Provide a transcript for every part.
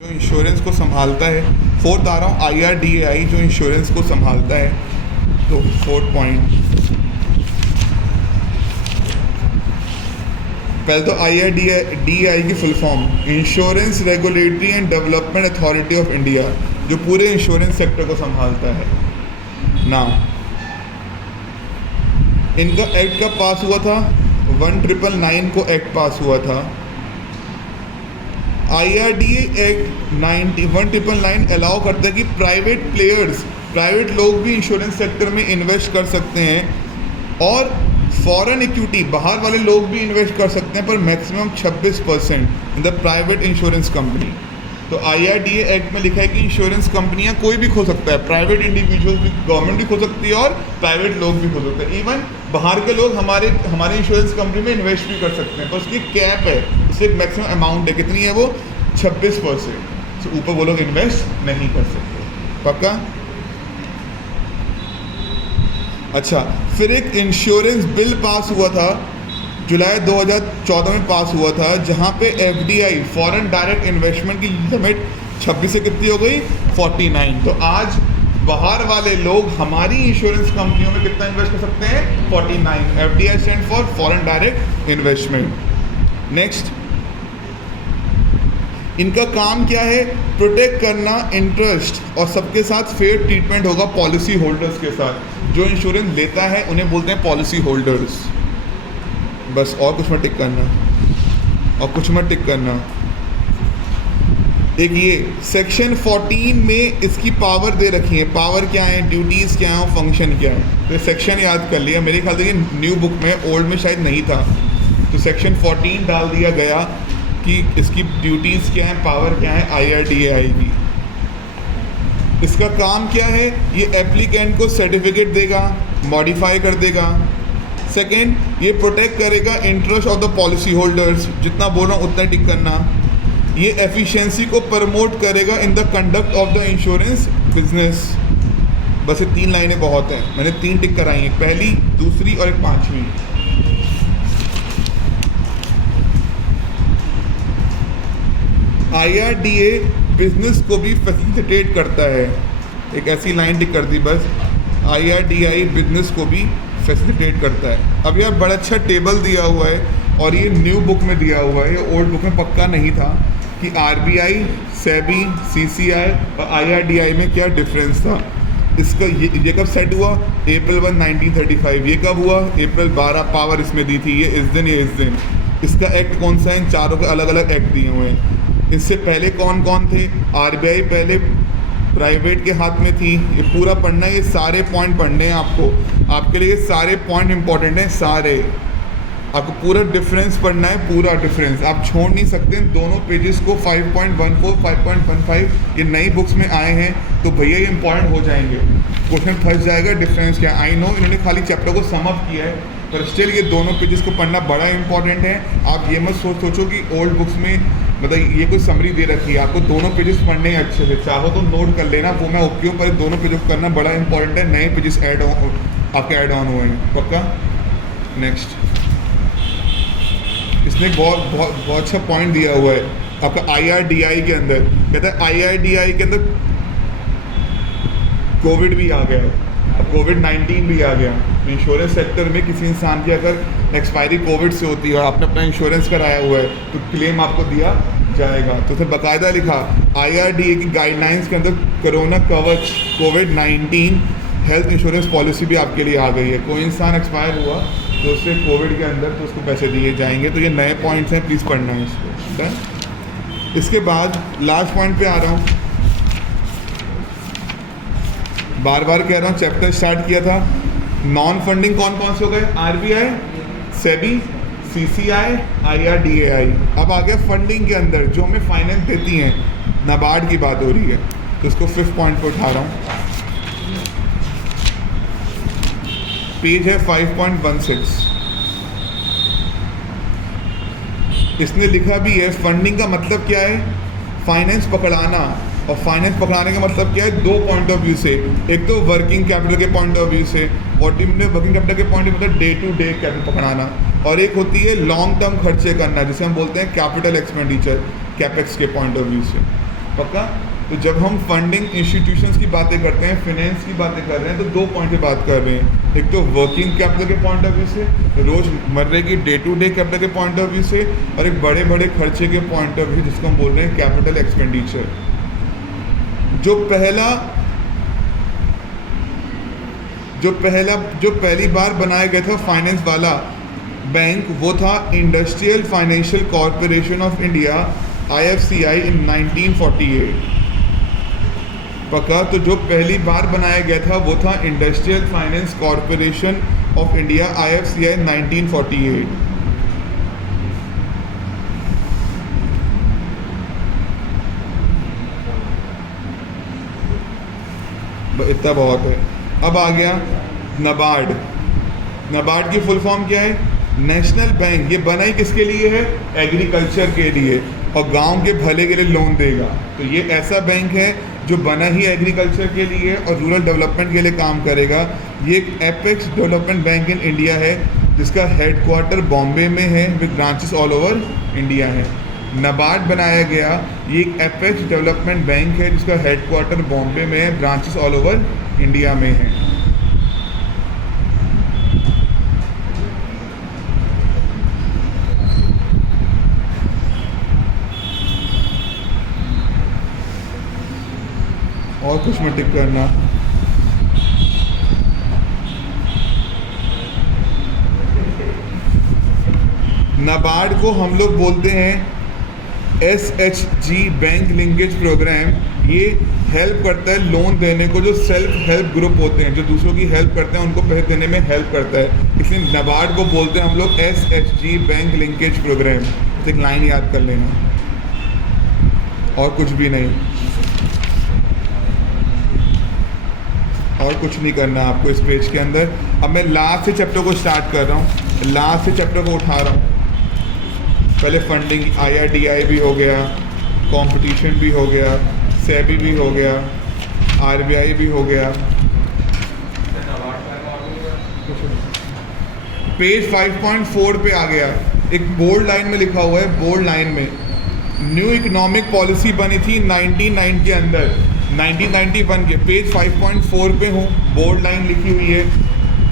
जो इंश्योरेंस को संभालता है। फोर्थ आ रहा हूँ IRDAI जो इंश्योरेंस को संभालता है। तो फोर्थ पॉइंट पहले तो IRDAI की full form insurance regulatory and development authority of India, जो पूरे इंश्योरेंस सेक्टर को संभालता है ना। इनका एक्ट कब पास हुआ था? 1999 को एक्ट पास हुआ था। IRDA एक्ट 1999 अलाउ करता है कि प्राइवेट लोग भी इंश्योरेंस सेक्टर में इन्वेस्ट कर सकते हैं और फॉरेन इक्विटी बाहर वाले लोग भी इन्वेस्ट कर सकते हैं, पर maximum 26% in the private insurance company. तो IRDA एक्ट में लिखा है कि इंश्योरेंस कंपनियां कोई भी खो सकता है, प्राइवेट इंडिविजुअल भी, गवर्नमेंट भी खो सकती है और प्राइवेट लोग भी खो सकते हैं। इवन बाहर के लोग हमारे इंश्योरेंस कंपनी में इन्वेस्ट भी कर सकते हैं, पर उसकी कैप है, उसकी एक मैक्सिमम अमाउंट है। कितनी है वो? 26%। तो ऊपर वो लोग इन्वेस्ट नहीं कर सकते। पक्का? अच्छा, फिर एक इंश्योरेंस बिल पास हुआ था, जुलाई 2014 में पास हुआ था, जहाँ पे FDI फॉरेन डायरेक्ट इन्वेस्टमेंट की लिमिट 26 से कितनी हो गई? 49। तो आज बाहर वाले लोग हमारी इंश्योरेंस कंपनियों में कितना इन्वेस्ट कर सकते हैं? 49। FDI stand for foreign direct investment. Next, इनका काम क्या है? प्रोटेक्ट करना इंटरेस्ट और सबके साथ फेयर ट्रीटमेंट होगा पॉलिसी होल्डर्स के साथ। जो इंश्योरेंस लेता है उन्हें बोलते हैं पॉलिसी होल्डर्स। बस, और कुछ मत टिक करना, एक ये सेक्शन 14 में इसकी पावर दे रखी है। पावर क्या है, ड्यूटीज़ क्या है और फंक्शन क्या है। तो सेक्शन याद कर लिया। मेरे ख्याल से ये न्यू बुक में, ओल्ड में शायद नहीं था। तो सेक्शन 14 डाल दिया गया कि इसकी ड्यूटीज़ क्या है, पावर क्या है IRDAI की। इसका काम क्या है? ये एप्लीकेंट को सर्टिफिकेट देगा, मॉडिफाई कर देगा। सेकेंड, ये प्रोटेक्ट करेगा interest of the policy holders. जितना बोल रहा हूँ उतना टिक करना। ये एफिशिएंसी को प्रमोट करेगा in the conduct of the insurance business. बस ये 3 लाइनें बहुत हैं, मैंने 3 टिक कराई हैं, पहली, दूसरी और एक 5वीं। IRDA बिजनेस को भी फैसिलिटेट करता है। एक ऐसी लाइन टिक कर दी बस, IRDAI बिजनेस को भी फैसिलिटेट करता है। अब यार बड़ा अच्छा टेबल दिया हुआ है और ये न्यू बुक में दिया हुआ है, ये ओल्ड बुक में पक्का नहीं था कि RBI, SEBI, CCI और IRDAI में क्या डिफरेंस था। इसका ये कब सेट हुआ? April 1, 1935। ये कब हुआ? April 12। पावर इसमें दी थी, ये इस दिन। इसका एक्ट कौन सा है? इन चारों के अलग अलग एक्ट दिए हुए हैं। इससे पहले कौन कौन थे? RBI पहले प्राइवेट के हाथ में थी। ये पूरा पढ़ना है, ये सारे पॉइंट पढ़ने हैं आपको। आपके लिए सारे पॉइंट इंपॉर्टेंट हैं, सारे। आपको पूरा डिफरेंस पढ़ना है, पूरा डिफरेंस आप छोड़ नहीं सकते। दोनों पेजेस को 5.14, 5.15 ये नई बुक्स में आए हैं, तो भैया ये इंपॉर्टेंट हो जाएंगे। क्वेश्चन फंस जाएगा डिफरेंस क्या। आई नो इन्होंने खाली चैप्टर को सम अप किया है, पर स्टिल ये दोनों पेजेस को पढ़ना बड़ा इंपॉर्टेंट है। आप ये मत सोचो कि ओल्ड बुक्स में मतलब ये कोई समरी दे रखी है, आपको दोनों पेजेस पढ़ने हैं अच्छे से। चाहो तो नोट कर लेना, वो मैं ओके हूँ, पर दोनों पेजेस को करना बड़ा इंपॉर्टेंट है। नए पेजेस आपके ऐड ऑन हुए हैं, पक्का। नेक्स्ट, इसने बहुत अच्छा पॉइंट दिया हुआ है आपका IRDAI के अंदर। कहता है IRDAI के अंदर कोविड भी आ गया, अब COVID-19 भी आ गया। इंश्योरेंस सेक्टर में किसी इंसान की अगर एक्सपायरी कोविड से होती है और आपने अपना इंश्योरेंस कराया हुआ है, तो क्लेम आपको दिया जाएगा। तो फिर बाकायदा लिखा IRDA की गाइडलाइंस के अंदर कोरोना कवच COVID-19 हेल्थ इंश्योरेंस पॉलिसी भी आपके लिए आ गई है। कोई इंसान एक्सपायर हुआ तो उससे कोविड के अंदर तो उसको पैसे दिए जाएंगे। तो ये नए पॉइंट्स हैं, प्लीज़ पढ़ना है इसको। डन। इसके बाद लास्ट पॉइंट पे आ रहा हूँ। बार बार कह रहा हूँ, चैप्टर स्टार्ट किया था। नॉन फंडिंग कौन कौन से हो गए? RBI, SEBI, CCI, IRDAI। अब आ गया फंडिंग के अंदर जो हमें फाइनेंस देती हैं, नाबार्ड की बात हो रही है। तो इसको 5th पॉइंट पर उठा रहा हूँ। पेज है 5.16। इसने लिखा भी है फंडिंग का मतलब क्या है? फाइनेंस पकड़ाना। और फाइनेंस पकड़ाने का मतलब क्या है? 2 पॉइंट ऑफ व्यू से। एक तो वर्किंग कैपिटल के पॉइंट ऑफ व्यू से, और वर्किंग कैपिटल के पॉइंट मतलब डे टू डे कैपिटल पकड़ाना। और एक होती है लॉन्ग टर्म खर्चे करना, जिसे हम बोलते हैं कैपिटल एक्सपेंडिचर, कैपेक्स के पॉइंट ऑफ व्यू से। पक्का? तो जब हम फंडिंग इंस्टीट्यूशंस की बातें करते हैं, फिनेंस की बातें कर रहे हैं, तो 2 पॉइंट पे बात कर रहे हैं। एक तो वर्किंग कैपिटल के पॉइंट ऑफ व्यू से, रोज़मर्रे की डे टू डे कैपिटल के पॉइंट ऑफ व्यू से, और एक बड़े बड़े खर्चे के पॉइंट ऑफ व्यू जिसको हम बोल रहे हैं कैपिटल एक्सपेंडिचर। जो पहली बार बनाया गया था फाइनेंस वाला बैंक, वो था industrial financial corporation of India, IFCI, इन 1948। पक्का? तो जो पहली बार बनाया गया था वो था industrial finance corporation of India, IFCI, 1948। इतना बहुत है। अब आ गया नबार्ड। नबार्ड की फुल फॉर्म क्या है? National bank. ये बना ही किसके लिए है? एग्रीकल्चर के लिए, और गांव के भले के लिए लोन देगा। तो ये ऐसा बैंक है जो बना ही एग्रीकल्चर के लिए और रूरल डेवलपमेंट के लिए काम करेगा। ये एक apex development bank in India है जिसका हेडक्वार्टर बॉम्बे में है, with branches all over India है। नबार्ड बनाया गया, ये एक एपेक्स डेवलपमेंट बैंक है जिसका हेडक्वार्टर बॉम्बे में है, ब्रांचेस ऑल ओवर इंडिया में है। और कुछ में टिक करना। नाबार्ड को हम लोग बोलते हैं SHG, बैंक लिंकेज प्रोग्राम। ये हेल्प करता है लोन देने को, जो सेल्फ हेल्प ग्रुप होते हैं, जो दूसरों की हेल्प करते हैं, उनको पैसे देने में हेल्प करता है। इसलिए नाबार्ड को बोलते हैं हम लोग SHG, बैंक लिंकेज प्रोग्राम। तो एक लाइन याद कर लेना, और कुछ भी नहीं, और कुछ नहीं करना आपको इस पेज के अंदर। अब मैं लास्ट से चैप्टर को स्टार्ट कर रहा हूँ, लास्ट से चैप्टर को उठा रहा हूँ। पहले फंडिंग, IRDI भी हो गया, कंपटीशन भी हो गया, सेबी भी हो गया, RBI भी हो गया। पेज 5.4 पे आ गया, एक बोल्ड लाइन में लिखा हुआ है, बोल्ड लाइन में न्यू इकोनॉमिक पॉलिसी बनी थी 1990 के अंदर, 1991 के। पेज 5.4 पे हूँ, बोल्ड लाइन लिखी हुई है।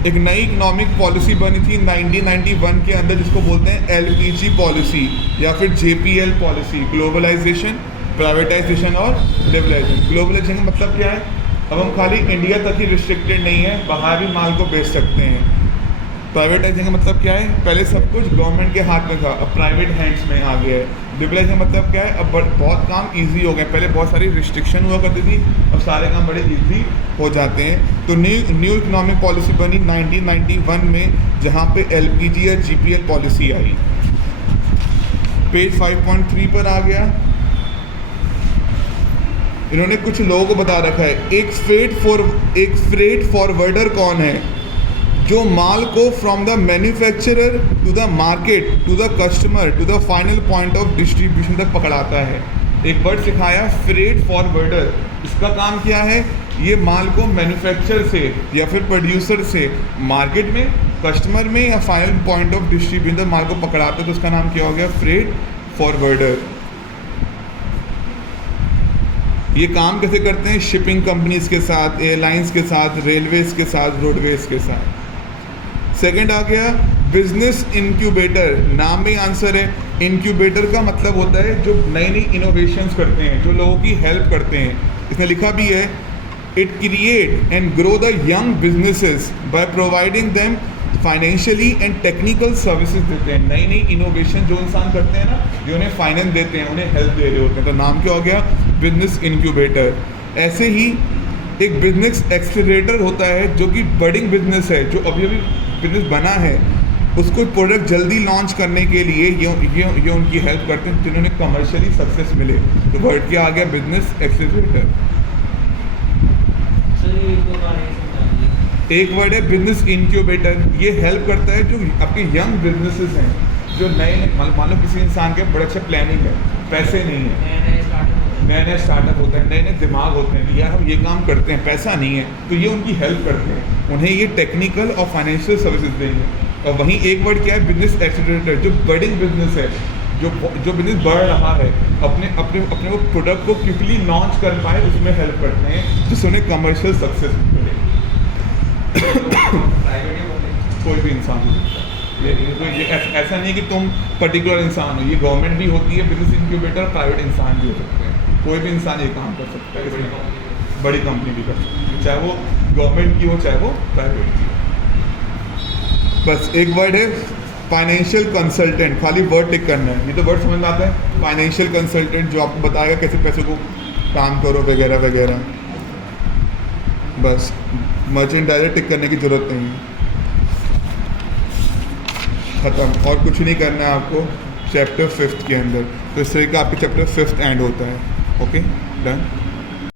एक नई इकोनॉमिक पॉलिसी बनी थी 1991 के अंदर, जिसको बोलते हैं LPG पॉलिसी या फिर JPL पॉलिसी, ग्लोबलाइजेशन, प्राइवेटाइजेशन और लिबरलाइजेशन। ग्लोबलाइजेशन का मतलब क्या है? अब हम खाली इंडिया तक ही रिस्ट्रिक्टेड नहीं है, बाहर भी माल को बेच सकते हैं। प्राइवेटाइजेशन का मतलब क्या है? पहले सब कुछ गवर्नमेंट के हाथ में था, अब प्राइवेट हैंड्स में आ गया है। लिबरलाइजेशन का मतलब क्या है? अब बहुत काम इजी हो गया। पहले बहुत सारी रिस्ट्रिक्शन हुआ करती थी, अब सारे काम बड़े इजी हो जाते हैं। तो न्यू इकोनॉमिक पॉलिसी बनी 1991 में, जहाँ पे LPG या GPL पॉलिसी आई। पेज 5.3 पर आ गया। इन्होंने कुछ लोगों को बता रखा है। एक फ्रेट फॉरवर्डर कौन है? जो माल को from the manufacturer to the market to the customer to the final point of distribution तक पकड़ाता है। एक वर्ड सिखाया, फ्रेट फॉरवर्डर। इसका काम क्या है? ये माल को मैन्युफैक्चर से या फिर प्रोड्यूसर से मार्केट में, कस्टमर में या फाइनल पॉइंट ऑफ डिस्ट्रीब्यूशन माल को पकड़ाता है। तो उसका नाम क्या हो गया? Freight forwarder. ये काम कैसे करते हैं? शिपिंग कंपनीज के साथ, एयरलाइंस के साथ, रेलवेज के साथ, रोडवेज के साथ। सेकंड आ गया बिजनेस इंक्यूबेटर। नाम में आंसर है। इंक्यूबेटर का मतलब होता है जो नई नई इनोवेशंस करते हैं, जो लोगों की हेल्प करते हैं। इसमें लिखा भी है, it create and grow the young businesses by providing them financially and technical services देते हैं। नई नई इनोवेशन जो इंसान करते हैं ना, जो उन्हें फाइनेंस देते हैं, उन्हें हेल्प दे रहे होते हैं। तो नाम क्या हो गया? Business incubator. ऐसे ही एक बिजनेस एक्सेलरेटर होता है, जो कि बडिंग बिजनेस है, जो अभी अभी बिजनेस बना है, उसको प्रोडक्ट जल्दी लॉन्च करने के लिए ये उनकी हेल्प करते हैं, जिन्होंने कमर्शियली सक्सेस मिले। तो वर्ड क्या आ गया? Business accelerator. एक वर्ड है बिजनेस इंक्यूबेटर। ये हेल्प करता है जो आपके यंग बिजनेसेस हैं, जो नए, मान लो किसी इंसान के बड़ा अच्छा प्लानिंग है, पैसे नहीं है, नए नए स्टार्टअप होते हैं, नए नए दिमाग होते हैं, यार हम ये काम करते हैं, पैसा नहीं है, तो ये उनकी हेल्प करते हैं, उन्हें ये टेक्निकल और फाइनेंशियल सर्विसेज देंगे। और वहीं एक वर्ड क्या है? बिजनेस एक्सेलरेटर, जो बडिंग बिजनेस है, जो बिजनेस बढ़ रहा है अपने अपने अपने वो प्रोडक्ट को क्विकली लॉन्च कर पाए, उसमें हेल्प करते हैं, जिससे उन्हें कमर्शियल सक्सेस मिले। कोई भी इंसान हो सकता है, ये ऐसा नहीं है कि तुम पर्टिकुलर इंसान हो, ये गवर्नमेंट भी होती है, बिजनेस इंक्यूबेटर, प्राइवेट इंसान भी हो सकते हैं, कोई भी इंसान ये काम कर सकता है, बड़ी कंपनी भी कर सकती है, चाहे वो गवर्नमेंट की हो चाहे वो प्राइवेट की हो। बस एक वर्ड है फाइनेंशियल कंसल्टेंट, खाली वर्ड टिक करना है, ये तो वर्ड समझ में आता है। फाइनेंशियल कंसल्टेंट जो आपको बताएगा कैसे पैसों को काम करो वगैरह वगैरह। बस मर्चेंडाइजर टिक करने की ज़रूरत नहीं है, ख़त्म। और कुछ नहीं करना है आपको चैप्टर 5th के अंदर, तो इस तरह का आपके चैप्टर 5th एंड होता है। Okay, done.